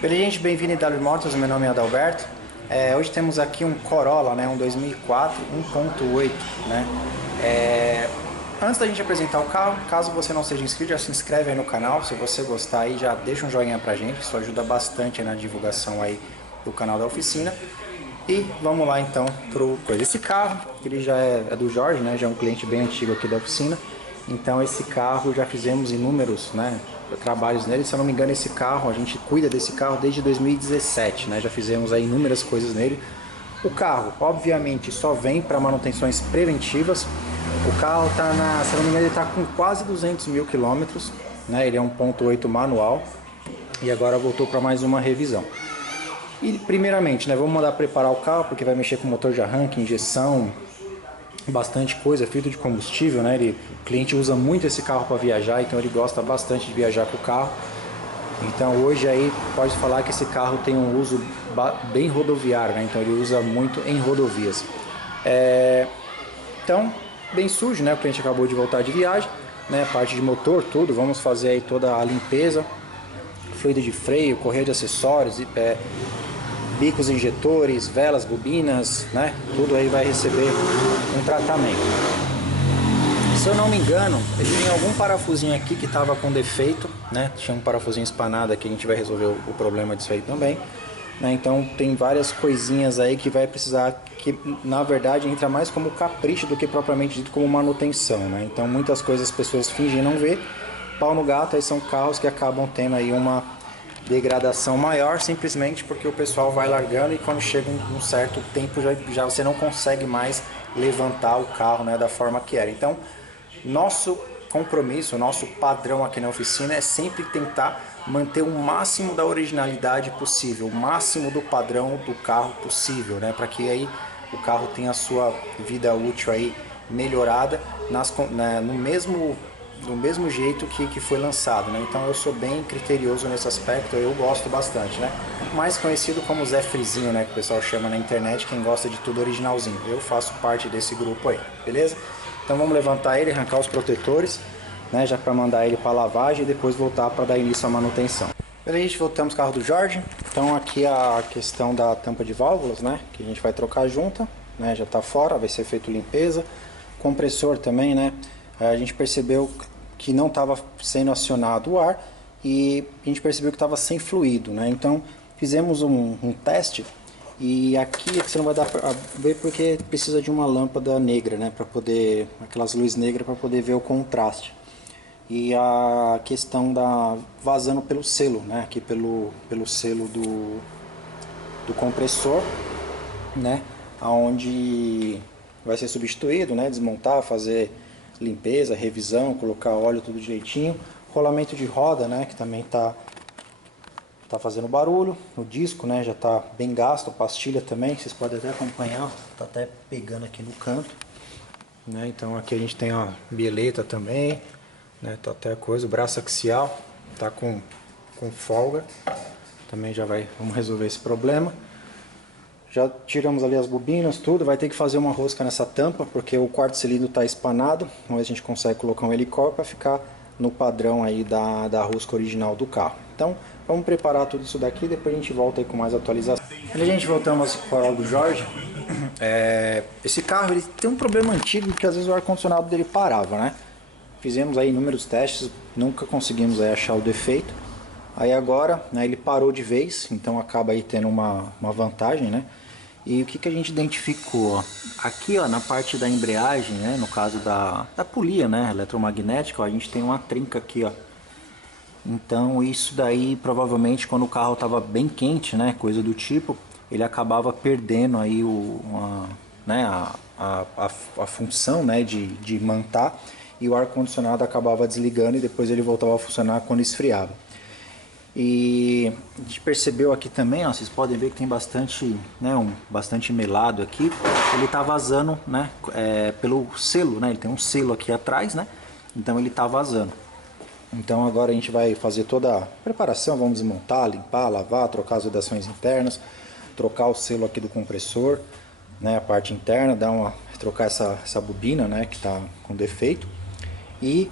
Beleza, gente? Bem-vindo em W Motors, meu nome é Adalberto. Hoje temos aqui um Corolla, né, um 2004 1.8, né? Antes da gente apresentar o carro, caso você não seja inscrito, já se inscreve aí no canal. Se você gostar aí, já deixa um joinha pra gente, isso ajuda bastante na divulgação aí do canal da oficina. E vamos lá então pro coisa. Esse carro, ele já é do Jorge, né? Já é um cliente bem antigo aqui da oficina. Então esse carro já fizemos inúmeros, né, trabalhos nele. Se eu não me engano, esse carro, a gente cuida desse carro desde 2017, né? Já fizemos aí inúmeras coisas nele. O carro, obviamente, só vem para manutenções preventivas. O carro tá se eu não me engano, ele tá com quase 200 mil quilômetros, né? Ele é 1.8 manual e agora voltou para mais uma revisão. E primeiramente, né, vamos mandar preparar o carro porque vai mexer com motor de arranque, injeção, bastante coisa, filtro de combustível, né? O cliente usa muito esse carro para viajar, então ele gosta bastante de viajar com o carro. Então hoje aí pode falar que esse carro tem um uso bem rodoviário, né? Então ele usa muito em rodovias. Então, bem sujo, né? O cliente acabou de voltar de viagem, né? Parte de motor, tudo. Vamos fazer aí toda a limpeza, fluido de freio, correia de acessórios, bicos injetores, velas, bobinas, né? Tudo aí vai receber um tratamento. Se eu não me engano, ele tem algum parafusinho aqui que estava com defeito, né? Tinha um parafusinho espanado aqui, a gente vai resolver o problema disso aí também, né? Então tem várias coisinhas aí que vai precisar, que na verdade entra mais como capricho do que propriamente dito como manutenção, né? Então muitas coisas as pessoas fingem não ver, pau no gato, aí são carros que acabam tendo aí uma degradação maior, simplesmente porque o pessoal vai largando e quando chega um certo tempo já você não consegue mais levantar o carro, né, da forma que era. Então nosso compromisso, nosso padrão aqui na oficina é sempre tentar manter o máximo da originalidade possível, o máximo do padrão do carro possível, né, para que aí o carro tenha a sua vida útil aí melhorada do mesmo jeito que foi lançado, né? Então eu sou bem criterioso nesse aspecto, eu gosto bastante, né? Mais conhecido como Zé Frizinho, né? Que o pessoal chama na internet, quem gosta de tudo originalzinho. Eu faço parte desse grupo aí, beleza? Então vamos levantar ele, arrancar os protetores, né? Já para mandar ele para lavagem e depois voltar para dar início à manutenção. Beleza, gente, voltamos o carro do Jorge. Então aqui a questão da tampa de válvulas, né? Que a gente vai trocar junta, né? Já tá fora, vai ser feito limpeza. Compressor também, né? A gente percebeu que não estava sendo acionado o ar e a gente percebeu que estava sem fluido, né? Então fizemos um teste e aqui você não vai dar para ver porque precisa de uma lâmpada negra, né? Para poder, aquelas luzes negras para poder ver o contraste. E a questão da vazando pelo selo, né? Aqui pelo selo do compressor, né? Aonde vai ser substituído, né? Desmontar, fazer limpeza, revisão, colocar óleo tudo direitinho. Rolamento de roda, né, que também tá fazendo barulho. O disco, né, já tá bem gasto. A pastilha também, vocês podem até acompanhar, tá até pegando aqui no canto, né? Então aqui a gente tem a bieleta também, né, tá até a coisa, o braço axial tá com folga. Também vamos resolver esse problema. Já tiramos ali as bobinas, tudo. Vai ter que fazer uma rosca nessa tampa, porque o quarto cilindro está espanado. Mas a gente consegue colocar um helicóptero para ficar no padrão aí da rosca original do carro. Então, vamos preparar tudo isso daqui e depois a gente volta aí com mais atualização. A gente voltamos ao Corolla do Jorge. Esse carro ele tem um problema antigo, que às vezes o ar-condicionado dele parava, né? Fizemos aí inúmeros testes, nunca conseguimos aí achar o defeito. Aí agora, né, ele parou de vez, então acaba aí tendo uma vantagem, né? E o que a gente identificou? Ó? Aqui, ó, na parte da embreagem, né, no caso da polia, né, eletromagnética, ó, a gente tem uma trinca aqui, ó. Então isso daí provavelmente quando o carro estava bem quente, né, coisa do tipo, ele acabava perdendo aí a função, né, de mantar, e o ar-condicionado acabava desligando e depois ele voltava a funcionar quando esfriava. E a gente percebeu aqui também, ó, vocês podem ver que tem bastante, né, bastante melado aqui. Ele está vazando, né, pelo selo, né? Ele tem um selo aqui atrás, né? Então ele está vazando. Então agora a gente vai fazer toda a preparação, vamos desmontar, limpar, lavar, trocar as vedações internas, trocar o selo aqui do compressor, né, a parte interna, trocar essa bobina, né, que está com defeito. E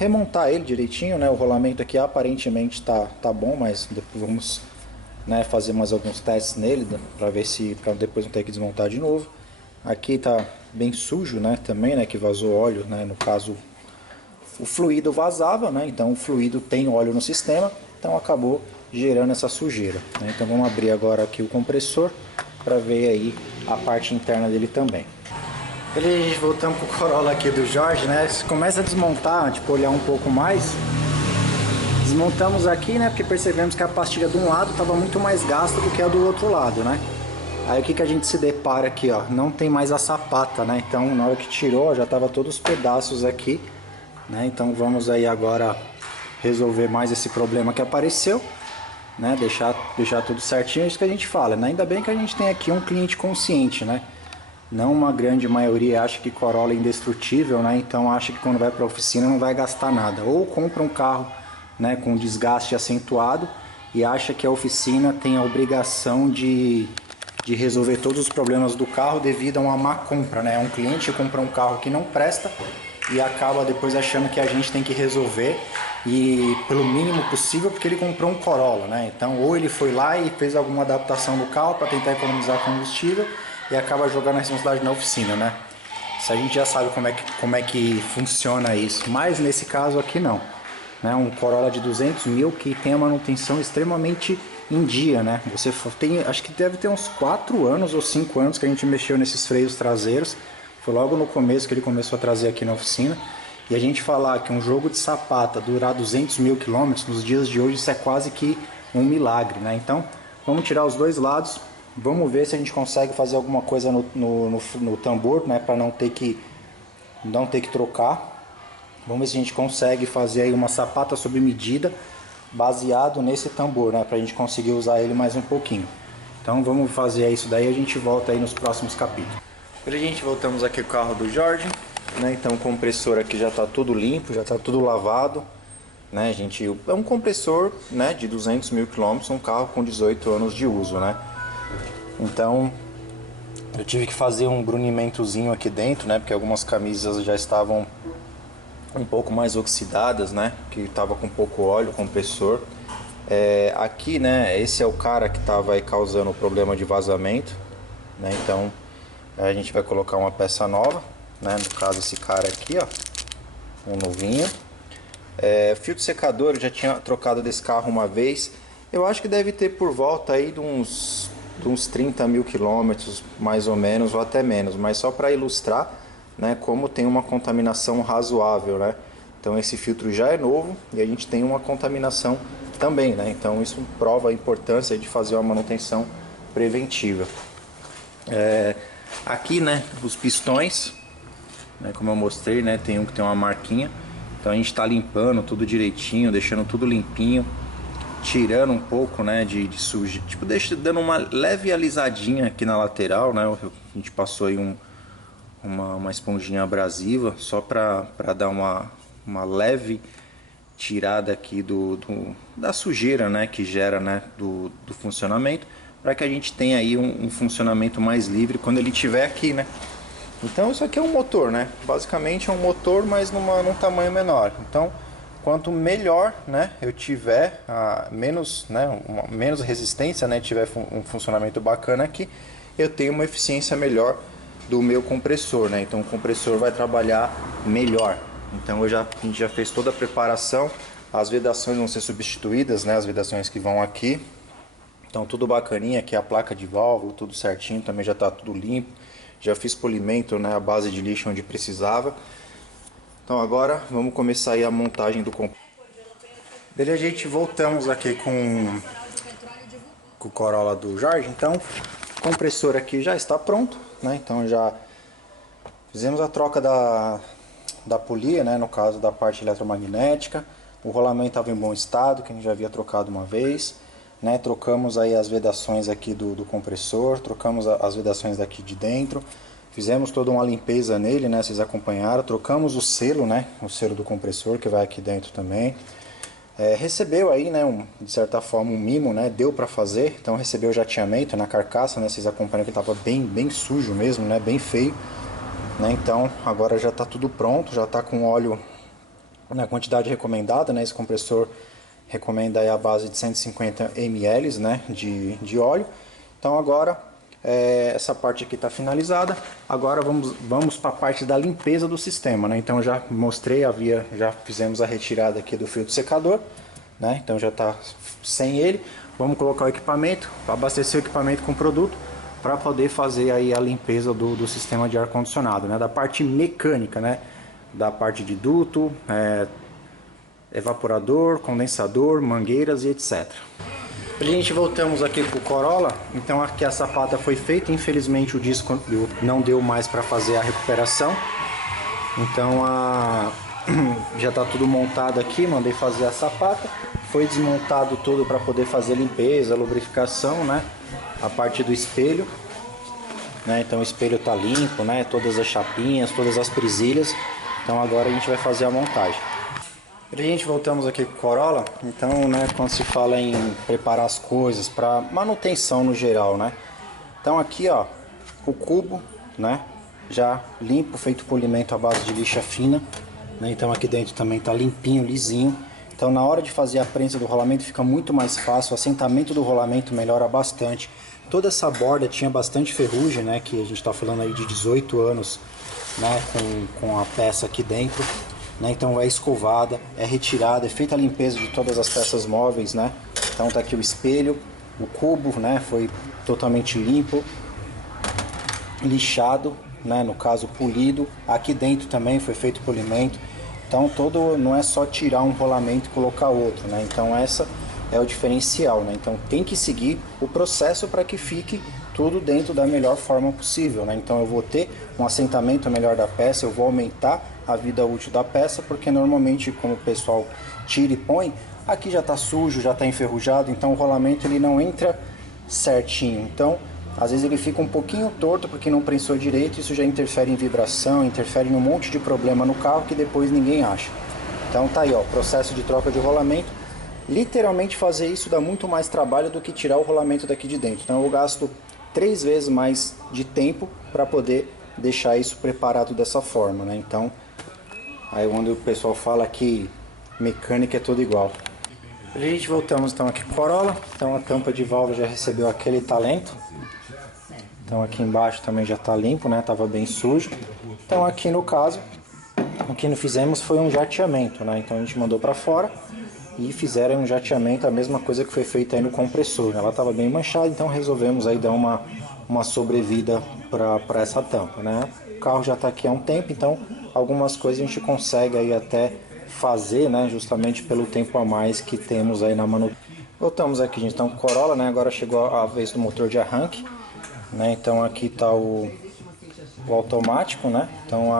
remontar ele direitinho, né? O rolamento aqui aparentemente tá bom, mas depois vamos, né, fazer mais alguns testes nele para ver se, para depois não ter que desmontar de novo. Aqui tá bem sujo, né, também, né, que vazou óleo, né, no caso o fluido vazava, né, então o fluido tem óleo no sistema, então acabou gerando essa sujeira, né? Então vamos abrir agora aqui o compressor para ver aí a parte interna dele também. Beleza, gente, voltamos pro Corolla aqui do Jorge, né? Você começa a desmontar, tipo, olhar um pouco mais. Desmontamos aqui, né? Porque percebemos que a pastilha de um lado estava muito mais gasta do que a do outro lado, né? Aí o que a gente se depara aqui, ó? Não tem mais a sapata, né? Então na hora que tirou, já tava todos os pedaços aqui, né? Então vamos aí agora resolver mais esse problema que apareceu, né? Deixar tudo certinho, é isso que a gente fala, né? Ainda bem que a gente tem aqui um cliente consciente, né? Não uma grande maioria acha que Corolla é indestrutível, né? Então acha que quando vai para a oficina não vai gastar nada. Ou compra um carro, né, com desgaste acentuado e acha que a oficina tem a obrigação de resolver todos os problemas do carro devido a uma má compra, né? Um cliente compra um carro que não presta e acaba depois achando que a gente tem que resolver, e pelo mínimo possível, porque ele comprou um Corolla, né? Então ou ele foi lá e fez alguma adaptação do carro para tentar economizar combustível e acaba jogando a responsabilidade na oficina, né? Isso a gente já sabe como é que funciona isso, mas nesse caso aqui não, né? Um Corolla de 200 mil que tem a manutenção extremamente em dia, né? Você tem, acho que deve ter uns 4 anos ou 5 anos que a gente mexeu nesses freios traseiros, foi logo no começo que ele começou a trazer aqui na oficina, e a gente falar que um jogo de sapata durar 200 mil quilômetros nos dias de hoje, isso é quase que um milagre, né? Então vamos tirar os dois lados. Vamos ver se a gente consegue fazer alguma coisa no tambor, né, para não ter que trocar. Vamos ver se a gente consegue fazer aí uma sapata sob medida baseado nesse tambor, né, para a gente conseguir usar ele mais um pouquinho. Então vamos fazer isso daí, a gente volta aí nos próximos capítulos. Beleza, gente, voltamos aqui com o carro do Jorge, né? Então o compressor aqui já está tudo limpo, já está tudo lavado, né, gente? É um compressor, né, de 200 mil quilômetros, um carro com 18 anos de uso, né? Então eu tive que fazer um brunimentozinho aqui dentro, né? Porque algumas camisas já estavam um pouco mais oxidadas, né? Que estava com pouco óleo, compressor. Aqui, né? Esse é o cara que estava aí causando o problema de vazamento, né? Então a gente vai colocar uma peça nova, né? No caso esse cara aqui, ó, um novinho. Filtro secador eu já tinha trocado desse carro uma vez. Eu acho que deve ter por volta aí de uns 30 mil quilômetros, mais ou menos, ou até menos, mas só para ilustrar, né, como tem uma contaminação razoável, né? Então esse filtro já é novo e a gente tem uma contaminação também, né? Então isso prova a importância de fazer uma manutenção preventiva. Aqui, né, os pistões, né, como eu mostrei, né, tem um que tem uma marquinha, então a gente está limpando tudo direitinho, deixando tudo limpinho, tirando um pouco, né, de sujeira, tipo, dando uma leve alisadinha aqui na lateral, né? A gente passou aí uma esponjinha abrasiva só para dar uma leve tirada aqui da sujeira, né, que gera, né, do funcionamento, para que a gente tenha aí um funcionamento mais livre quando ele estiver aqui, né? Então isso aqui é um motor, né? Basicamente é um motor, mas num tamanho menor. Então quanto melhor, né, eu tiver, menos resistência, né, tiver um funcionamento bacana aqui, eu tenho uma eficiência melhor do meu compressor, né? Então o compressor vai trabalhar melhor. Então a gente já fez toda a preparação, as vedações vão ser substituídas, né, as vedações que vão aqui. Então tudo bacaninha, aqui a placa de válvula, tudo certinho, também já está tudo limpo. Já fiz polimento, né, a base de lixo onde precisava. Então agora vamos começar aí a montagem do compressor. Beleza, gente, voltamos aqui com o Corolla do Jorge. Então o compressor aqui já está pronto, né? Então já fizemos a troca da polia, né, no caso da parte eletromagnética. O rolamento estava em bom estado, que a gente já havia trocado uma vez, né? Trocamos aí as vedações aqui do compressor, trocamos as vedações daqui de dentro, fizemos toda uma limpeza nele, né? Vocês acompanharam, trocamos o selo, né? O selo do compressor que vai aqui dentro também. Recebeu aí, né, de certa forma um mimo, né? Deu para fazer, então recebeu o jateamento na carcaça, né? Vocês acompanham que estava bem sujo mesmo, né? Bem feio, né? Então agora já está tudo pronto, já está com óleo na quantidade recomendada, né? Esse compressor recomenda aí a base de 150 ml, né, de óleo. Então agora essa parte aqui está finalizada. Agora vamos para a parte da limpeza do sistema, né? Então já mostrei, já fizemos a retirada aqui do filtro secador, né? Então já está sem ele. Vamos colocar o equipamento, abastecer o equipamento com produto para poder fazer aí a limpeza do sistema de ar condicionado, né? Da parte mecânica, né? Da parte de duto, evaporador, condensador, mangueiras e etc. Gente, voltamos aqui com o Corolla. Então aqui a sapata foi feita, infelizmente o disco não deu mais para fazer a recuperação. Então já está tudo montado aqui, mandei fazer a sapata. Foi desmontado tudo para poder fazer limpeza, lubrificação, né? A parte do espelho, né? Então o espelho está limpo, né? Todas as chapinhas, todas as presilhas. Então agora a gente vai fazer a montagem. Gente, voltamos aqui com o Corolla. Então, né, quando se fala em preparar as coisas para manutenção no geral, né? Então aqui, ó, o cubo, né, já limpo, feito polimento à base de lixa fina, né? Então aqui dentro também tá limpinho, lisinho. Então na hora de fazer a prensa do rolamento fica muito mais fácil, o assentamento do rolamento melhora bastante. Toda essa borda tinha bastante ferrugem, né, que a gente tá falando aí de 18 anos, né, com a peça aqui dentro. Né, então é escovada, é retirada, é feita a limpeza de todas as peças móveis, né? Então tá aqui o espelho, o cubo, né? Foi totalmente limpo, lixado, né? No caso polido. Aqui dentro também foi feito polimento. Então não é só tirar um rolamento e colocar outro, né? Então essa é o diferencial, né? Então tem que seguir o processo para que fique tudo dentro da melhor forma possível, né? Então eu vou ter um assentamento melhor da peça, eu vou aumentar a vida útil da peça, porque normalmente como o pessoal tira e põe, aqui já está sujo, já está enferrujado, então o rolamento ele não entra certinho. Então às vezes ele fica um pouquinho torto porque não prensou direito, isso já interfere em vibração, interfere em um monte de problema no carro que depois ninguém acha. Então tá aí, ó, processo de troca de rolamento. Literalmente fazer isso dá muito mais trabalho do que tirar o rolamento daqui de dentro. Então eu gasto 3 vezes mais de tempo para poder deixar isso preparado dessa forma, né? Então, aí quando o pessoal fala que mecânica é tudo igual. Gente, voltamos então aqui com o Corolla. Então a tampa de válvula já recebeu aquele talento. Então aqui embaixo também já está limpo, né? Tava bem sujo. Então aqui no caso, o que nós fizemos foi um jateamento, né? Então a gente mandou para fora e fizeram um jateamento, a mesma coisa que foi feita aí no compressor. Ela estava bem manchada, então resolvemos aí dar uma sobrevida para essa tampa, né? O carro já está aqui há um tempo, então algumas coisas a gente consegue aí até fazer, né? Justamente pelo tempo a mais que temos aí na manutenção. Voltamos aqui, gente. Então Corolla, né? Agora chegou a vez do motor de arranque, né? Então aqui está o automático, né? Então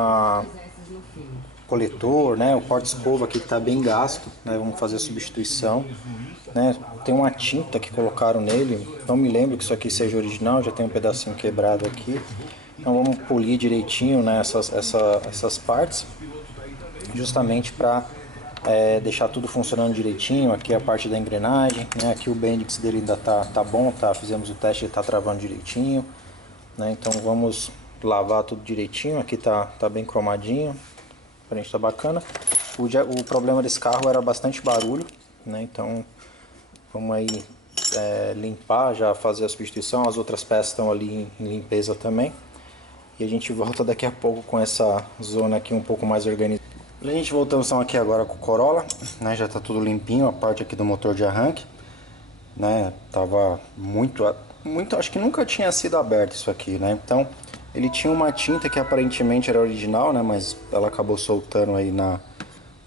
coletor, né? O porta-escova aqui que está bem gasto, né? Vamos fazer a substituição, né? Tem uma tinta que colocaram nele, não me lembro que isso aqui seja original, já tem um pedacinho quebrado aqui. Então vamos polir direitinho, né, essas partes, justamente para deixar tudo funcionando direitinho. Aqui a parte da engrenagem, né? Aqui o bendix dele ainda tá bom, tá? Fizemos o teste, ele tá travando direitinho, né? Então vamos lavar tudo direitinho. Aqui tá bem cromadinho. A frente tá bacana. O problema desse carro era bastante barulho, né? Então vamos aí limpar, já fazer a substituição. As outras peças estão ali em limpeza também. E a gente volta daqui a pouco com essa zona aqui um pouco mais organizada. A gente voltamos então aqui agora com o Corolla, né? Já tá tudo limpinho, a parte aqui do motor de arranque, né? Tava muito, acho que nunca tinha sido aberto isso aqui, né? Então ele tinha uma tinta que aparentemente era original, né? Mas ela acabou soltando aí na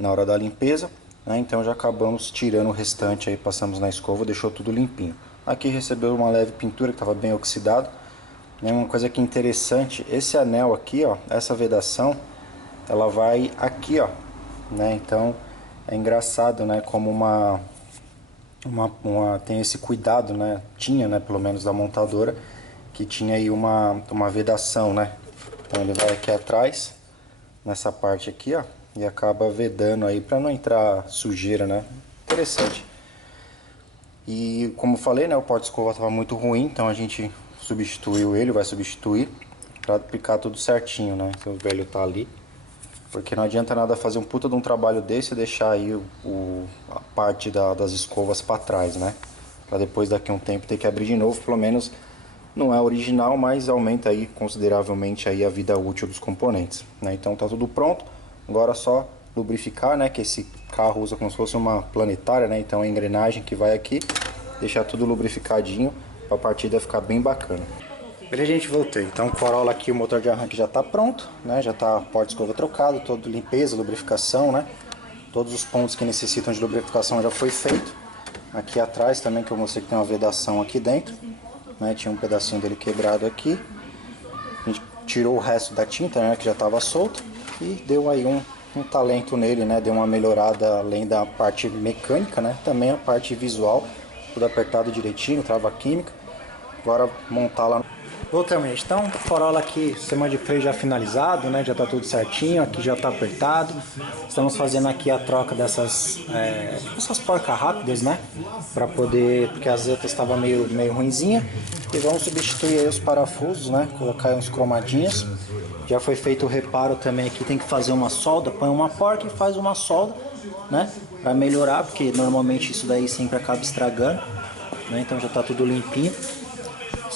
hora da limpeza, né? Então já acabamos tirando o restante aí, passamos na escova, deixou tudo limpinho. Aqui recebeu uma leve pintura que estava bem oxidado, né? Uma coisa que é interessante, esse anel aqui, ó, essa vedação, ela vai aqui, ó, né? Então é engraçado, né? Como tem esse cuidado, né? Tinha, né? Pelo menos da montadora, que tinha aí uma vedação, né? Então ele vai aqui atrás, nessa parte aqui, ó, e acaba vedando aí para não entrar sujeira, né? Interessante. E como falei, né? O porta-escova estava muito ruim, então a gente substituiu ele, vai substituir para aplicar tudo certinho, né? Então o velho tá ali. Porque não adianta nada fazer um puta de um trabalho desse e deixar aí a parte das escovas para trás, né? Para depois daqui a um tempo ter que abrir de novo, pelo menos não é original, mas aumenta aí consideravelmente aí a vida útil dos componentes, né? Então tá tudo pronto, agora é só lubrificar, né? Que esse carro usa como se fosse uma planetária, né? Então a engrenagem que vai aqui, deixar tudo lubrificadinho para a partida ficar bem bacana. Beleza, gente, voltei. Então, Corolla aqui, o motor de arranque já está pronto, né? Já está porta-escova trocado, toda limpeza, lubrificação, né? Todos os pontos que necessitam de lubrificação já foi feito. Aqui atrás também, que eu mostrei que tem uma vedação aqui dentro, né? Tinha um pedacinho dele quebrado aqui. A gente tirou o resto da tinta, né? Que já estava solta e deu aí um talento nele, né? Deu uma melhorada além da parte mecânica, né? Também a parte visual, tudo apertado direitinho, trava química. Agora montar lá. Voltamos, gente. Então, Corolla aqui, sistema de freio já finalizado, né? Já tá tudo certinho, aqui já tá apertado. Estamos fazendo aqui a troca dessas essas porcas rápidas, né? Para poder, porque as outras estavam meio ruinzinha. E vamos substituir aí os parafusos, né? Colocar aí uns cromadinhos. Já foi feito o reparo também aqui, tem que fazer uma solda, põe uma porca e faz uma solda, né? Para melhorar, porque normalmente isso daí sempre acaba estragando, né? Então já tá tudo limpinho.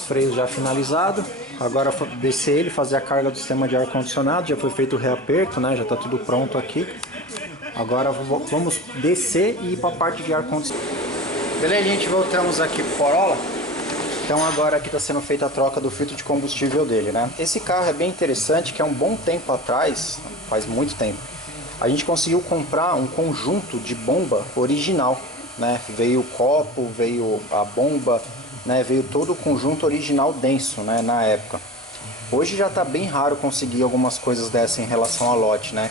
Freio já finalizado, agora descer ele, fazer a carga do sistema de ar-condicionado, já foi feito o reaperto, né? Já está tudo pronto aqui. Agora vamos descer e ir para a parte de ar-condicionado. Beleza, gente, voltamos aqui pro Corolla. Então agora aqui está sendo feita a troca do filtro de combustível dele, né? Esse carro é bem interessante, que há um bom tempo atrás, faz muito tempo, a gente conseguiu comprar um conjunto de bomba original, né? Veio o copo, veio a bomba, né, veio todo o conjunto original denso, né, na época. Hoje já está bem raro conseguir algumas coisas dessa em relação a lote, né?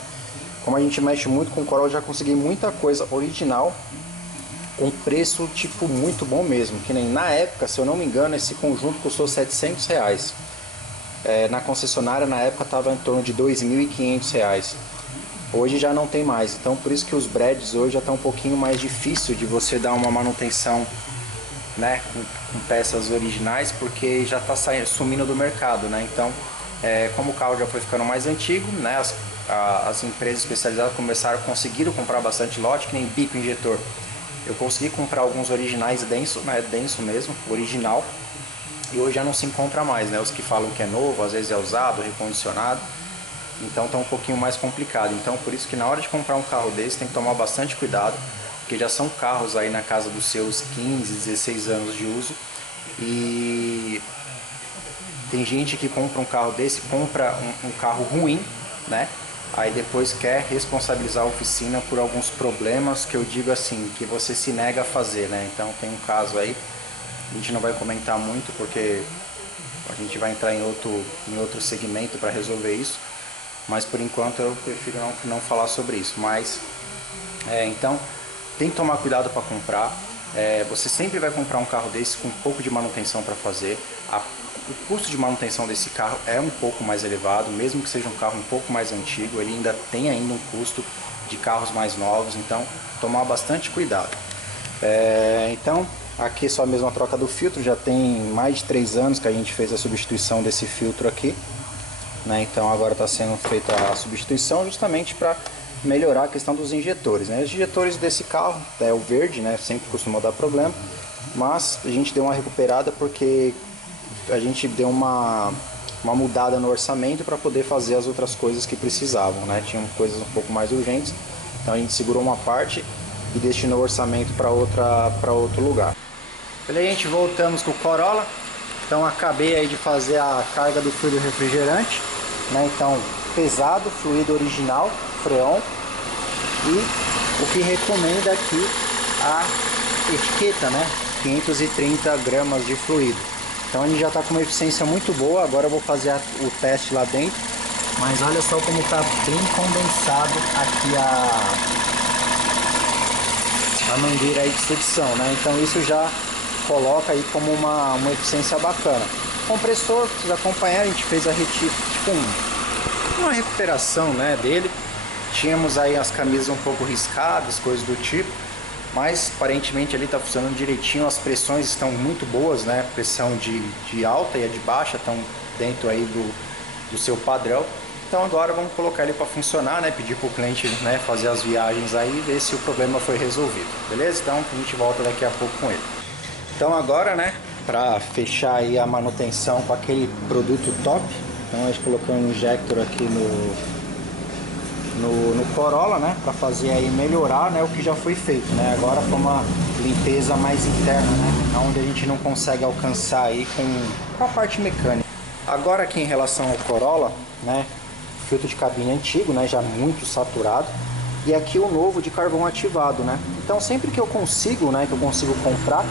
Como a gente mexe muito com Corolla, já consegui muita coisa original com preço tipo muito bom mesmo. Que nem na época, se eu não me engano, esse conjunto custou R$700. Na concessionária na época estava em torno de R$2.500. Hoje já não tem mais. Então por isso que os breads hoje já está um pouquinho mais difícil de você dar uma manutenção, né, com peças originais, porque já está sumindo do mercado, né? Então, como o carro já foi ficando mais antigo, né, as empresas especializadas conseguiram comprar bastante lote, que nem bico injetor. Eu consegui comprar alguns originais denso, né, denso mesmo, original, e hoje já não se encontra mais, né? Os que falam que é novo, às vezes é usado, recondicionado, então está um pouquinho mais complicado. Então, por isso que na hora de comprar um carro desse tem que tomar bastante cuidado, porque já são carros aí na casa dos seus 15, 16 anos de uso, e tem gente que compra um carro desse, compra um carro ruim, né? Aí depois quer responsabilizar a oficina por alguns problemas que eu digo assim, que você se nega a fazer, né? Então tem um caso aí, a gente não vai comentar muito porque a gente vai entrar em outro segmento para resolver isso, mas por enquanto eu prefiro não falar sobre isso. Mas então tem que tomar cuidado para comprar. Você sempre vai comprar um carro desse com um pouco de manutenção para fazer. O custo de manutenção desse carro é um pouco mais elevado, mesmo que seja um carro um pouco mais antigo, ele ainda tem um custo de carros mais novos, então tomar bastante cuidado. Então aqui só mesmo a troca do filtro, já tem mais de 3 anos que a gente fez a substituição desse filtro aqui, né? Então agora está sendo feita a substituição justamente para melhorar a questão dos injetores, né? Os injetores desse carro é o verde, né? Sempre costuma dar problema, mas a gente deu uma recuperada porque a gente deu uma mudada no orçamento para poder fazer as outras coisas que precisavam, né? Tinham coisas um pouco mais urgentes, então a gente segurou uma parte e destinou o orçamento para outro lugar. Beleza, gente, voltamos com o Corolla. Então acabei aí de fazer a carga do fluido refrigerante, né? Então pesado, fluido original, freon, e o que recomenda aqui a etiqueta, né? 530 gramas de fluido. Então ele já está com uma eficiência muito boa. Agora eu vou fazer o teste lá dentro, mas olha só como está bem condensado aqui a mangueira aí de sucção, né? Então isso já coloca aí como uma eficiência bacana. Compressor, precisa acompanhar, a gente fez uma recuperação, né, dele. Tínhamos aí as camisas um pouco riscadas, coisas do tipo, mas aparentemente ali está funcionando direitinho. As pressões estão muito boas, né? A pressão de alta e a de baixa estão dentro aí do seu padrão. Então agora vamos colocar ele para funcionar, né? Pedir para o cliente, né, fazer as viagens aí e ver se o problema foi resolvido, beleza? Então a gente volta daqui a pouco com ele. Então agora, né, para fechar aí a manutenção com aquele produto top, então a gente colocou um injector aqui no Corolla, né, para fazer aí melhorar, né, o que já foi feito, né, agora com uma limpeza mais interna, né, onde a gente não consegue alcançar aí com a parte mecânica. Agora aqui em relação ao Corolla, né, filtro de cabine antigo, né, já muito saturado, e aqui o novo de carvão ativado, né. Então sempre que eu consigo, né, que eu consigo comprar,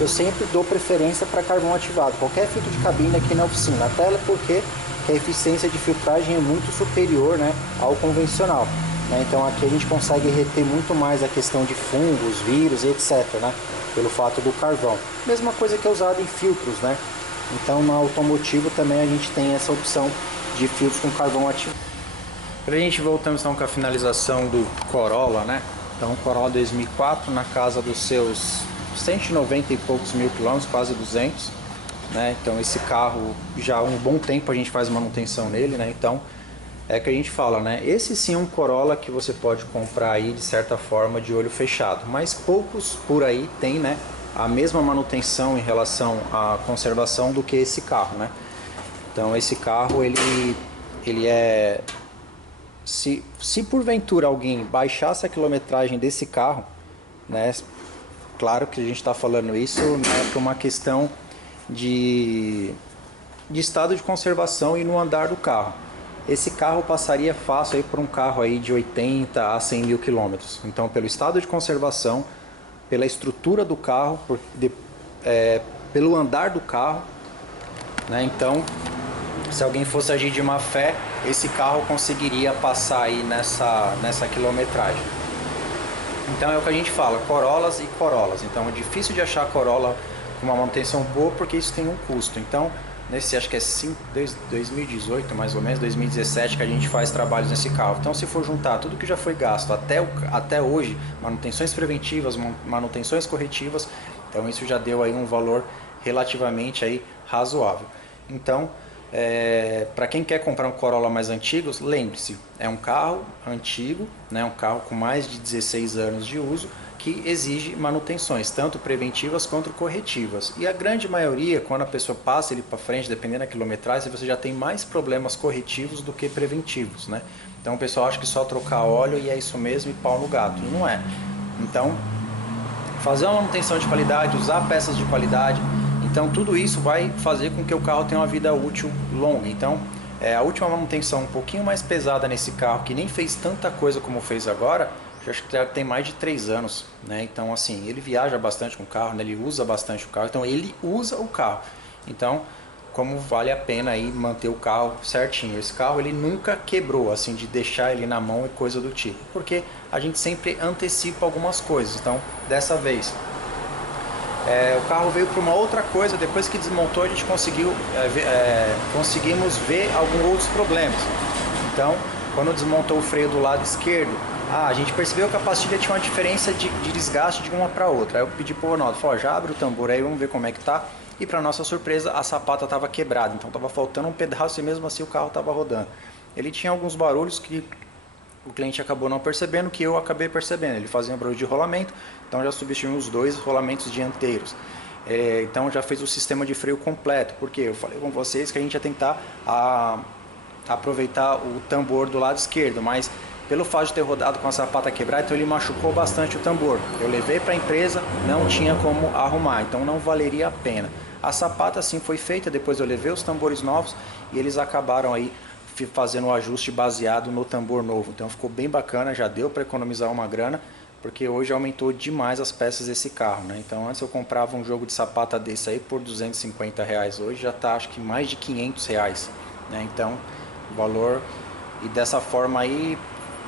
eu sempre dou preferência para carvão ativado, qualquer filtro de cabine aqui na oficina, até porque a eficiência de filtragem é muito superior, né, ao convencional, né. Então aqui a gente consegue reter muito mais a questão de fungos, vírus e etc, né, pelo fato do carvão. Mesma coisa que é usado em filtros, né. Então no automotivo também a gente tem essa opção de filtros com carvão ativo. Pra gente voltamos então com a finalização do Corolla, né. Então Corolla 2004 na casa dos seus 190 e poucos mil quilômetros, quase 200, né? Então esse carro já há um bom tempo a gente faz manutenção nele, né? Então é que a gente fala, né? Esse sim é um Corolla que você pode comprar aí de certa forma de olho fechado, mas poucos por aí tem, né, a mesma manutenção em relação à conservação do que esse carro, né? Então esse carro ele é, se porventura alguém baixasse a quilometragem desse carro, né? Claro que a gente está falando isso, né, por uma questão de estado de conservação e no andar do carro. Esse carro passaria fácil aí por um carro aí de 80 a 100 mil quilômetros. Então, pelo estado de conservação, pela estrutura do carro, pelo andar do carro, né? Então, se alguém fosse agir de má fé, esse carro conseguiria passar aí nessa quilometragem. Então é o que a gente fala, Corollas e Corollas. Então é difícil de achar Corolla com uma manutenção boa porque isso tem um custo. Então, acho que é 2018 mais ou menos, 2017 que a gente faz trabalhos nesse carro. Então se for juntar tudo que já foi gasto até hoje, manutenções preventivas, manutenções corretivas, então isso já deu aí um valor relativamente aí razoável. Então, para quem quer comprar um Corolla mais antigo, lembre-se, é um carro antigo, né, um carro com mais de 16 anos de uso, que exige manutenções, tanto preventivas quanto corretivas. E a grande maioria, quando a pessoa passa ele para frente, dependendo da quilometragem, você já tem mais problemas corretivos do que preventivos, né? Então o pessoal acha que só trocar óleo e é isso mesmo e pau no gato, e não é. Então, fazer uma manutenção de qualidade, usar peças de qualidade, então tudo isso vai fazer com que o carro tenha uma vida útil longa. Então a última manutenção um pouquinho mais pesada nesse carro, que nem fez tanta coisa como fez agora, eu acho que tem mais de 3 anos, né? Então assim, ele viaja bastante com o carro, né? Ele usa bastante o carro, então ele usa o carro. Então como vale a pena aí manter o carro certinho. Esse carro ele nunca quebrou, assim, de deixar ele na mão e coisa do tipo, porque a gente sempre antecipa algumas coisas. Então dessa vez o carro veio para uma outra coisa, depois que desmontou a gente conseguimos ver alguns outros problemas. Então, quando desmontou o freio do lado esquerdo, a gente percebeu que a pastilha tinha uma diferença de desgaste de uma para outra. Aí eu pedi para o Ronaldo, falou, já abre o tambor aí, vamos ver como é que tá. E para nossa surpresa, a sapata estava quebrada, então estava faltando um pedaço e mesmo assim o carro estava rodando. Ele tinha alguns barulhos que o cliente acabou não percebendo, que eu acabei percebendo. Ele fazia um barulho de rolamento, então já substituímos os 2 rolamentos dianteiros. Então já fez o sistema de freio completo, porque eu falei com vocês que a gente ia tentar aproveitar o tambor do lado esquerdo, mas pelo fato de ter rodado com a sapata quebrada, então ele machucou bastante o tambor. Eu levei para a empresa, não tinha como arrumar, então não valeria a pena. A sapata sim foi feita, depois eu levei os tambores novos e eles acabaram aí fazendo o ajuste baseado no tambor novo. Então ficou bem bacana, já deu para economizar uma grana, porque hoje aumentou demais as peças desse carro, né? Então antes eu comprava um jogo de sapata desse aí por R$250, hoje já está acho que mais de R$500, né? Então o valor, e dessa forma aí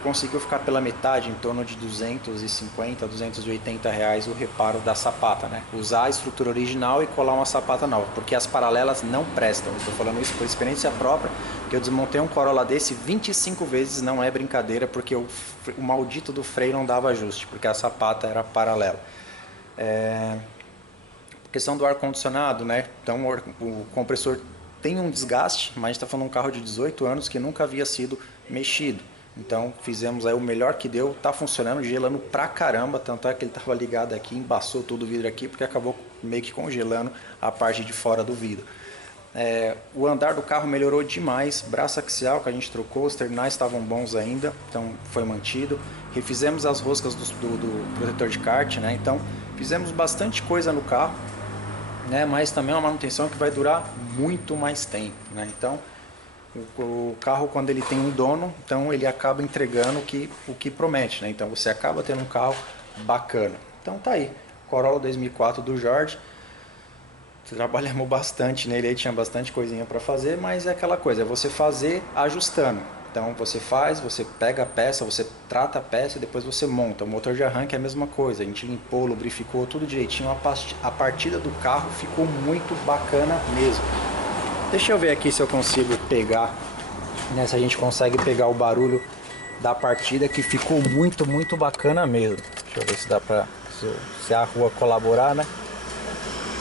conseguiu ficar pela metade, em torno de R$250, R$280 o reparo da sapata, né? Usar a estrutura original e colar uma sapata nova, porque as paralelas não prestam. Estou falando isso por experiência própria, que eu desmontei um Corolla desse 25 vezes, não é brincadeira, porque o maldito do freio não dava ajuste, porque a sapata era paralela. Questão do ar-condicionado, né? Então o compressor tem um desgaste, mas a gente está falando de um carro de 18 anos que nunca havia sido mexido. Então fizemos aí o melhor que deu, tá funcionando, gelando pra caramba, tanto é que ele estava ligado aqui, embaçou todo o vidro aqui, porque acabou meio que congelando a parte de fora do vidro. O andar do carro melhorou demais, braço axial que a gente trocou, os terminais estavam bons ainda, então foi mantido. Refizemos as roscas do protetor de kart, né? Então fizemos bastante coisa no carro, né? Mas também é uma manutenção que vai durar muito mais tempo, né? Então o carro, quando ele tem um dono, então ele acaba entregando o que promete, né? Então você acaba tendo um carro bacana. Então tá aí, Corolla 2004 do Jorge. Trabalhamos bastante nele, aí tinha bastante coisinha para fazer, mas é aquela coisa, é você fazer ajustando. Então você faz, você pega a peça, você trata a peça e depois você monta. O motor de arranque é a mesma coisa, a gente limpou, lubrificou tudo direitinho. A partida do carro ficou muito bacana mesmo. Deixa eu ver aqui se eu consigo pegar, né, se a gente consegue pegar o barulho da partida, que ficou muito, muito bacana mesmo. Deixa eu ver se dá pra, se a rua colaborar, né?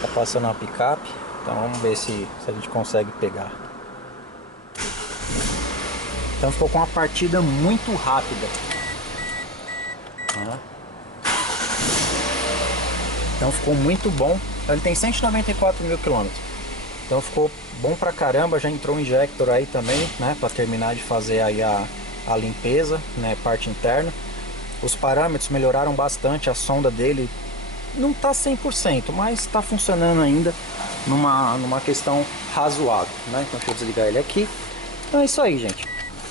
Tá passando uma picape, então vamos ver se a gente consegue pegar. Então ficou com uma partida muito rápida. Então ficou muito bom. Ele tem 194 mil quilômetros. Então ficou bom pra caramba. Já entrou um injector aí também, né? Pra terminar de fazer aí a limpeza, né? Parte interna. Os parâmetros melhoraram bastante. A sonda dele não tá 100%, mas está funcionando ainda numa questão razoável, né? Então deixa eu desligar ele aqui. Então é isso aí, gente.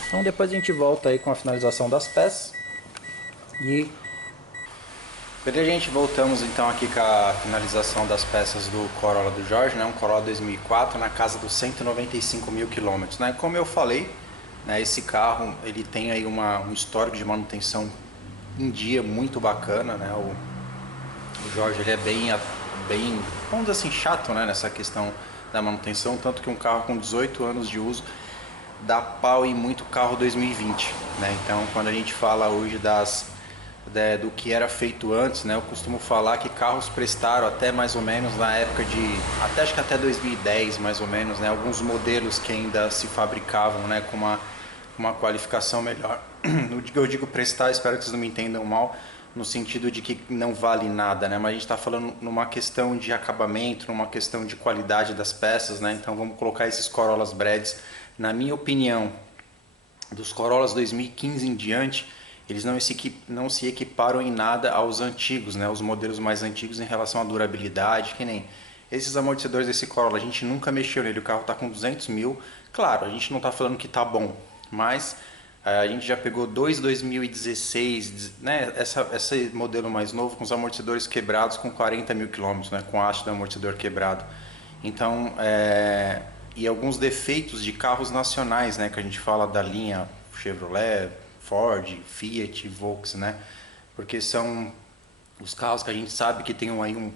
Então depois a gente volta aí com a finalização das peças. E beleza, gente, voltamos então aqui com a finalização das peças do Corolla do Jorge, né? Um Corolla 2004 na casa dos 195 mil quilômetros, né? Como eu falei, né, esse carro ele tem aí um histórico de manutenção em dia muito bacana, né? O Jorge ele é bem, vamos dizer assim, chato, né, nessa questão da manutenção, tanto que um carro com 18 anos de uso dá pau em muito carro 2020, né? Então quando a gente fala hoje do que era feito antes, né, eu costumo falar que carros prestaram até mais ou menos na época acho que até 2010 mais ou menos, né, alguns modelos que ainda se fabricavam, né, com uma qualificação melhor. Eu digo prestar, espero que vocês não me entendam mal, no sentido de que não vale nada, né? Mas a gente está falando numa questão de acabamento, numa questão de qualidade das peças, né? Então vamos colocar esses Corollas Brads. Na minha opinião, dos Corollas 2015 em diante, eles não se equiparam em nada aos antigos, né? Os modelos mais antigos em relação à durabilidade, que nem esses amortecedores desse Corolla, a gente nunca mexeu nele, o carro está com 200 mil. Claro, a gente não está falando que está bom, mas a gente já pegou 2016, né? Esse modelo mais novo com os amortecedores quebrados com 40 mil quilômetros, né? Com a haste do amortecedor quebrado. Então, e alguns defeitos de carros nacionais, né? Que a gente fala da linha Chevrolet, Ford, Fiat, Volks, né? Porque são os carros que a gente sabe que tem aí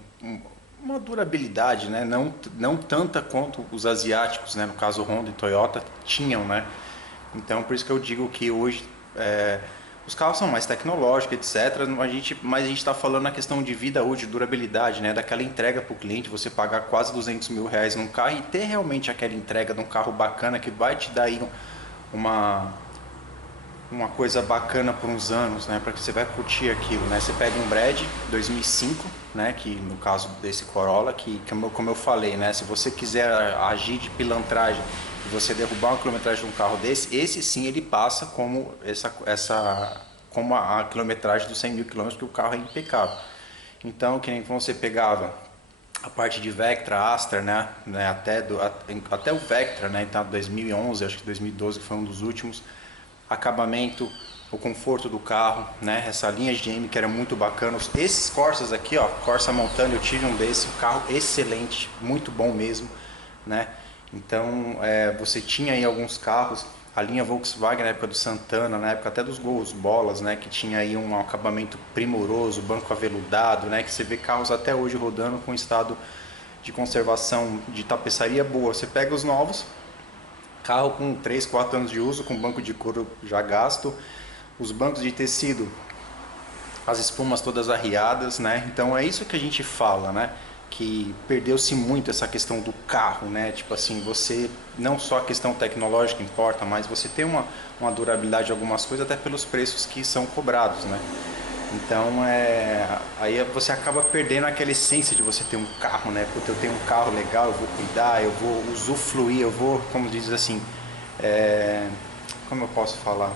uma durabilidade, né? Não tanta quanto os asiáticos, né? No caso Honda e Toyota tinham, né? Então por isso que eu digo que hoje os carros são mais tecnológicos, etc. Mas a gente está falando na questão de vida útil, durabilidade, né? Daquela entrega para o cliente, você pagar quase 200 mil reais num carro e ter realmente aquela entrega de um carro bacana que vai te dar aí uma coisa bacana por uns anos, né? Para que você vai curtir aquilo, né? Você pega um Brad 2005, né? Que no caso desse Corolla, como eu falei, né? Se você quiser agir de pilantragem e você derrubar uma quilometragem de um carro desse, esse sim ele passa como como a quilometragem dos 100 mil quilômetros, porque o carro é impecável. Então, que nem você pegava a parte de Vectra, Astra, né? Até o Vectra, né? Então 2011, acho que 2012 foi um dos últimos. Acabamento, o conforto do carro, né? Essa linha GM que era muito bacana. Esses Corsas aqui, ó, Corsa Montana, eu tive um desse, um carro excelente, muito bom mesmo, né? Então você tinha aí alguns carros, a linha Volkswagen na época do Santana, na época até dos Gols Bolas, né? Que tinha aí um acabamento primoroso, banco aveludado, né? Que você vê carros até hoje rodando com estado de conservação, de tapeçaria boa. Você pega os novos, carro com 3, 4 anos de uso, com banco de couro já gasto, os bancos de tecido, as espumas todas arriadas, né? Então é isso que a gente fala, né? que perdeu-se muito essa questão do carro, né? Tipo assim, você não só a questão tecnológica importa, mas você tem uma durabilidade de algumas coisas até pelos preços que são cobrados, né? Então aí você acaba perdendo aquela essência de você ter um carro, né? Porque eu tenho um carro legal, eu vou cuidar, eu vou usufruir, eu vou, como diz assim, como eu posso falar?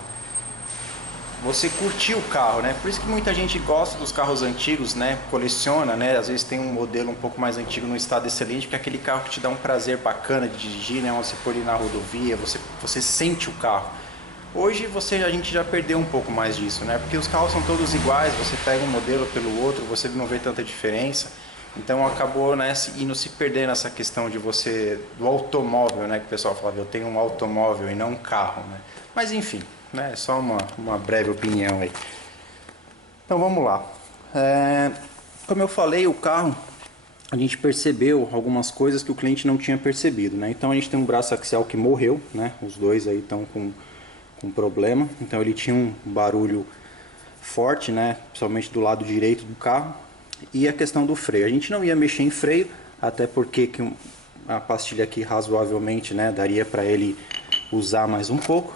Você curtir o carro, né? Por isso que muita gente gosta dos carros antigos, né? Coleciona, né? Às vezes tem um modelo um pouco mais antigo no estado excelente, que é aquele carro que te dá um prazer bacana de dirigir, né? Você pôr ele na rodovia, você sente o carro. Hoje a gente já perdeu um pouco mais disso, né? Porque os carros são todos iguais, você pega um modelo pelo outro, você não vê tanta diferença. Então acabou, né, indo se perdendo essa questão de do automóvel, né? Que o pessoal falava, eu tenho um automóvel e não um carro, né? Mas enfim, né? É só uma breve opinião aí. Então vamos lá. Como eu falei, o carro, a gente percebeu algumas coisas que o cliente não tinha percebido, né? Então a gente tem um braço axial que morreu, né? Os dois aí estão com problema. Então ele tinha um barulho forte, né? Principalmente do lado direito do carro. E a questão do freio. A gente não ia mexer em freio, até porque a pastilha aqui razoavelmente, né, daria para ele usar mais um pouco,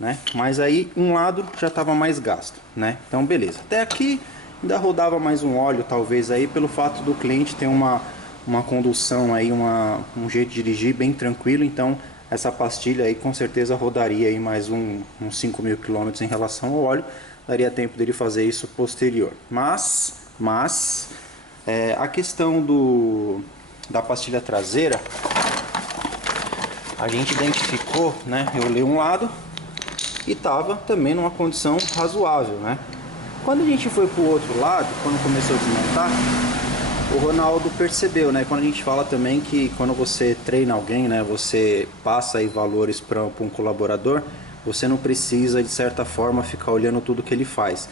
né? Mas aí um lado já estava mais gasto, né? Então beleza. Até aqui ainda rodava mais um óleo, talvez aí pelo fato do cliente ter uma condução aí, um jeito de dirigir bem tranquilo. Então essa pastilha aí com certeza rodaria aí mais uns 5.000 km em relação ao óleo. Daria tempo dele fazer isso posterior. Mas a questão da pastilha traseira, a gente identificou, né? Eu olhei um lado e estava também numa condição razoável, né? Quando a gente foi para o outro lado, quando começou a desmontar, o Ronaldo percebeu, né? Quando a gente fala também que quando você treina alguém, né? Você passa aí valores para um colaborador, você não precisa de certa forma ficar olhando tudo que ele faz.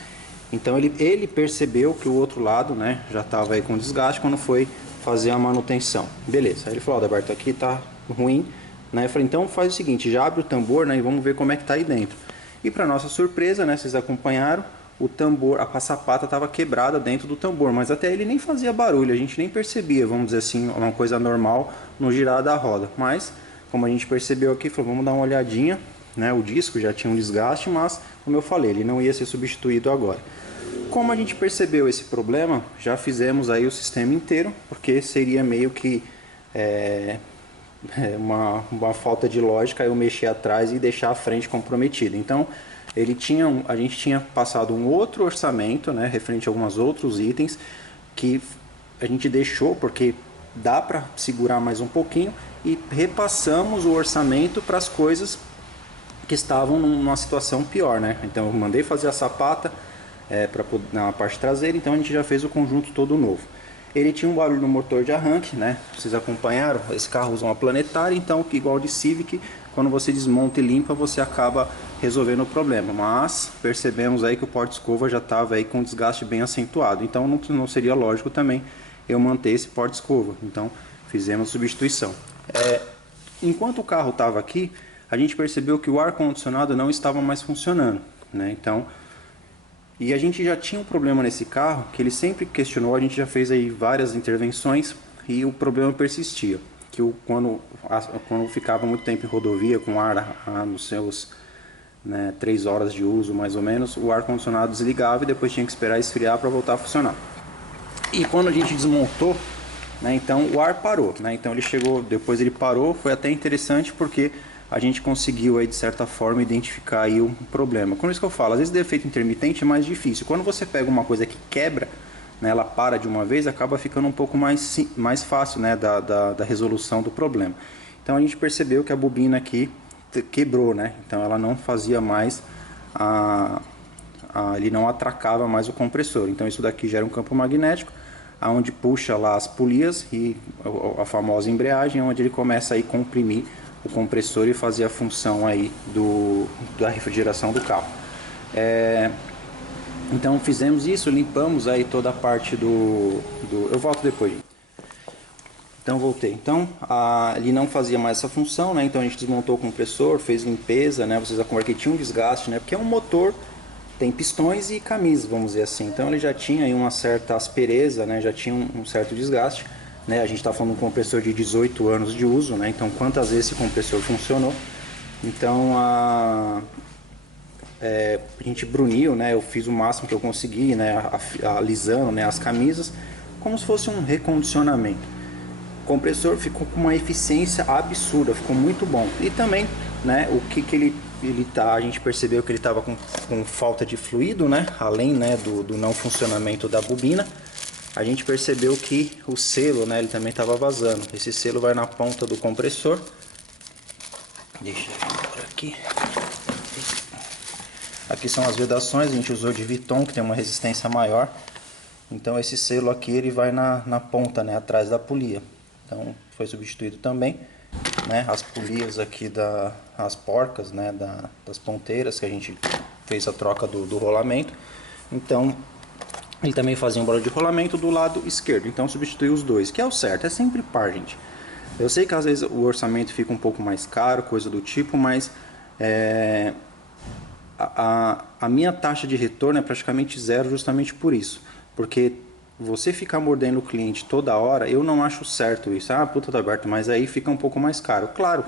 Então ele percebeu que o outro lado, né, já estava aí com desgaste quando foi fazer a manutenção. Beleza, aí ele falou, Adalberto, aqui tá ruim, né? Eu falei, então faz o seguinte, já abre o tambor, né, e vamos ver como é que tá aí dentro. E para nossa surpresa, né, vocês acompanharam, o tambor, a sapata estava quebrada dentro do tambor, mas até ele nem fazia barulho, a gente nem percebia, vamos dizer assim, uma coisa normal no girar da roda. Mas, como a gente percebeu aqui, falou, vamos dar uma olhadinha, né? O disco já tinha um desgaste, mas, como eu falei, ele não ia ser substituído agora. Como a gente percebeu esse problema, já fizemos aí o sistema inteiro, porque seria meio que uma falta de lógica eu mexer atrás e deixar a frente comprometida. Então, a gente tinha passado um outro orçamento, né, referente a alguns outros itens, que a gente deixou, porque dá para segurar mais um pouquinho, e repassamos o orçamento para as coisas que estavam numa situação pior, né? Então eu mandei fazer a sapata na parte traseira, então a gente já fez o conjunto todo novo. Ele tinha um barulho no motor de arranque, né? Vocês acompanharam? Esse carro usa uma planetária, então igual de Civic, quando você desmonta e limpa, você acaba resolvendo o problema. Mas percebemos aí que o porta-escova já estava aí com desgaste bem acentuado, então não seria lógico também eu manter esse porta-escova. Então fizemos substituição. Enquanto o carro estava aqui, a gente percebeu que o ar-condicionado não estava mais funcionando, né? Então, e a gente já tinha um problema nesse carro, que ele sempre questionou, a gente já fez aí várias intervenções e o problema persistia. Que quando ficava muito tempo em rodovia com ar nos seus 3 horas de uso mais ou menos, o ar-condicionado desligava e depois tinha que esperar esfriar para voltar a funcionar. E quando a gente desmontou, né, então o ar parou, né? Então ele chegou, depois ele parou, foi até interessante porque a gente conseguiu aí de certa forma identificar aí um problema. Com isso que eu falo, às vezes defeito intermitente é mais difícil. Quando você pega uma coisa que quebra, né, ela para de uma vez, acaba ficando um pouco mais fácil, né, da resolução do problema. Então a gente percebeu que a bobina aqui quebrou, né? Então ela não fazia mais ele não atracava mais o compressor. Então isso daqui gera um campo magnético, aonde puxa lá as polias e a famosa embreagem, onde ele começa aí a comprimir o compressor e fazer a função aí da refrigeração do carro. Então fizemos isso, limpamos aí toda a parte eu volto depois. Então voltei. Então ele não fazia mais essa função, né? Então a gente desmontou o compressor, fez limpeza, né? Vocês acompanharam que tinha um desgaste, né? Porque é um motor, tem pistões e camisas, vamos dizer assim. Então ele já tinha aí uma certa aspereza, né? Já tinha um certo desgaste. né? A gente está falando de um compressor de 18 anos de uso, né? Então quantas vezes esse compressor funcionou? Então a gente bruniu, né? Eu fiz o máximo que eu consegui, né? Alisando, né? As camisas, como se fosse um recondicionamento. O compressor ficou com uma eficiência absurda, ficou muito bom. E também, né? O que ele tá, a gente percebeu que ele estava com falta de fluido, né? Além, né? Do não funcionamento da bobina, a gente percebeu que o selo, né? Ele também estava vazando. Esse selo vai na ponta do compressor. Deixa eu ver aqui. Aqui são as vedações, a gente usou de Viton, que tem uma resistência maior. Então esse selo aqui ele vai na ponta, né, atrás da polia. Então foi substituído também, né, as polias aqui as porcas, né, das ponteiras, que a gente fez a troca do rolamento. Então ele também fazia um bolo de rolamento do lado esquerdo, então substituiu os dois, que é o certo, é sempre par, gente. Eu sei que às vezes o orçamento fica um pouco mais caro, coisa do tipo, mas a minha taxa de retorno é praticamente zero justamente por isso. Porque você ficar mordendo o cliente toda hora, eu não acho certo isso. Ah, puta, Adalberto, mas aí fica um pouco mais caro. Claro,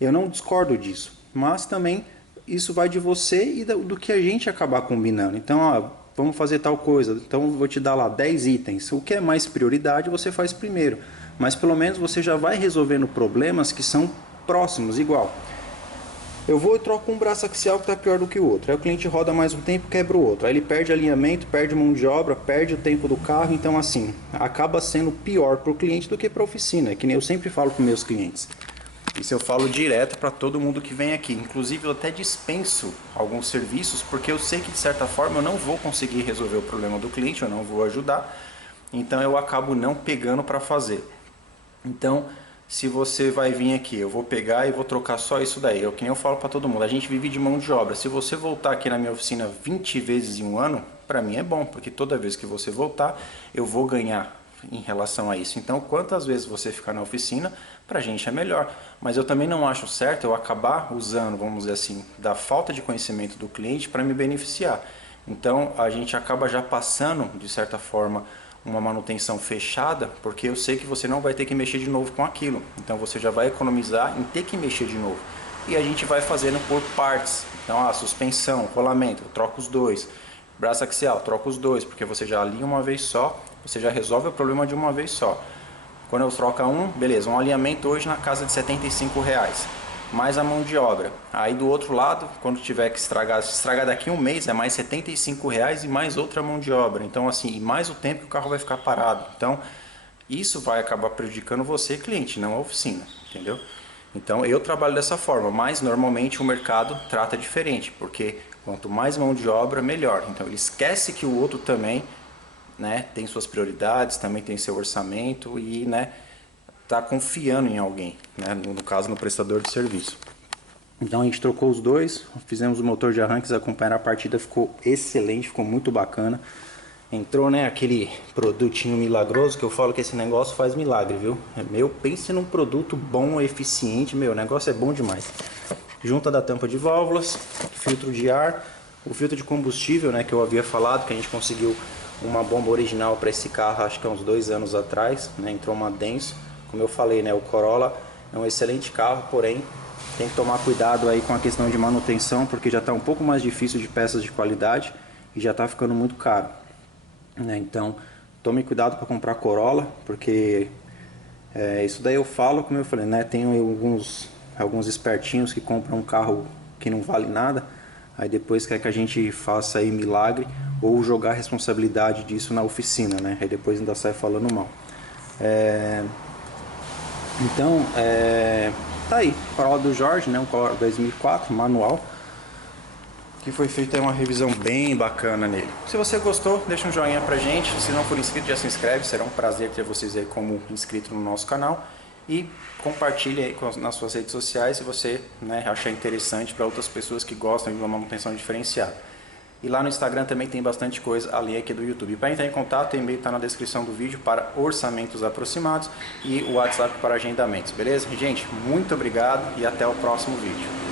eu não discordo disso. Mas também isso vai de você e do que a gente acabar combinando. Então, ó, vamos fazer tal coisa. Então, eu vou te dar lá 10 itens. O que é mais prioridade, você faz primeiro. Mas pelo menos você já vai resolvendo problemas que são próximos, igual. Eu vou e troco um braço axial que está pior do que o outro. Aí o cliente roda mais um tempo, quebra o outro. Aí ele perde alinhamento, perde mão de obra, perde o tempo do carro. Então assim, acaba sendo pior para o cliente do que para a oficina. É que nem eu sempre falo para meus clientes. Isso eu falo direto para todo mundo que vem aqui. Inclusive eu até dispenso alguns serviços, porque eu sei que de certa forma eu não vou conseguir resolver o problema do cliente, eu não vou ajudar. Então eu acabo não pegando para fazer. Então, se você vai vir aqui, eu vou pegar e vou trocar só isso daí. É o que nem eu falo para todo mundo, a gente vive de mão de obra. Se você voltar aqui na minha oficina 20 vezes em um ano, para mim é bom, porque toda vez que você voltar, eu vou ganhar em relação a isso. Então, quantas vezes você ficar na oficina, pra gente é melhor. Mas eu também não acho certo eu acabar usando, vamos dizer assim, da falta de conhecimento do cliente para me beneficiar. Então, a gente acaba já passando, de certa forma, uma manutenção fechada, porque eu sei que você não vai ter que mexer de novo com aquilo. Então você já vai economizar em ter que mexer de novo. E a gente vai fazendo por partes. Então, suspensão, rolamento, eu troco os dois. Braço axial, troco os dois, porque você já alinha uma vez só, você já resolve o problema de uma vez só. Quando eu troco um, beleza, um alinhamento hoje na casa de R$75. Mais a mão de obra. Aí do outro lado, quando tiver que estragar, se estragar daqui um mês, é mais R$75 e mais outra mão de obra. Então assim, e mais o tempo que o carro vai ficar parado. Então isso vai acabar prejudicando você, cliente, não a oficina, entendeu? Então eu trabalho dessa forma, mas normalmente o mercado trata diferente, porque quanto mais mão de obra, melhor. Então ele esquece que o outro também, né, tem suas prioridades, também tem seu orçamento e, né, tá confiando em alguém, né? No caso no prestador de serviço. Então a gente trocou os dois, fizemos o motor de arranques, acompanhar a partida, ficou excelente, ficou muito bacana. Entrou, né, aquele produtinho milagroso, que eu falo que esse negócio faz milagre, viu? Meu, pense num produto bom, eficiente, meu, o negócio é bom demais. Junta da tampa de válvulas, filtro de ar, o filtro de combustível, né, que eu havia falado, que a gente conseguiu uma bomba original para esse carro, acho que há uns 2 anos atrás, né, entrou uma Denso. Como eu falei, né, o Corolla é um excelente carro, porém tem que tomar cuidado aí com a questão de manutenção, porque já está um pouco mais difícil de peças de qualidade e já está ficando muito caro, né? Então tome cuidado para comprar Corolla, porque isso daí eu falo, como eu falei, né, tem alguns espertinhos que compram um carro que não vale nada, aí depois quer que a gente faça aí milagre ou jogar a responsabilidade disso na oficina, né? Aí depois ainda sai falando mal. Então, tá aí, Corolla do Jorge, né, um Corolla 2004, manual, que foi feita uma revisão bem bacana nele. Se você gostou, deixa um joinha pra gente, se não for inscrito já se inscreve, será um prazer ter vocês aí como inscrito no nosso canal, e compartilhe aí nas suas redes sociais se você, né, achar interessante para outras pessoas que gostam de uma manutenção diferenciada. E lá no Instagram também tem bastante coisa além aqui do YouTube. Para entrar em contato, o e-mail está na descrição do vídeo para orçamentos aproximados e o WhatsApp para agendamentos, beleza? Gente, muito obrigado e até o próximo vídeo.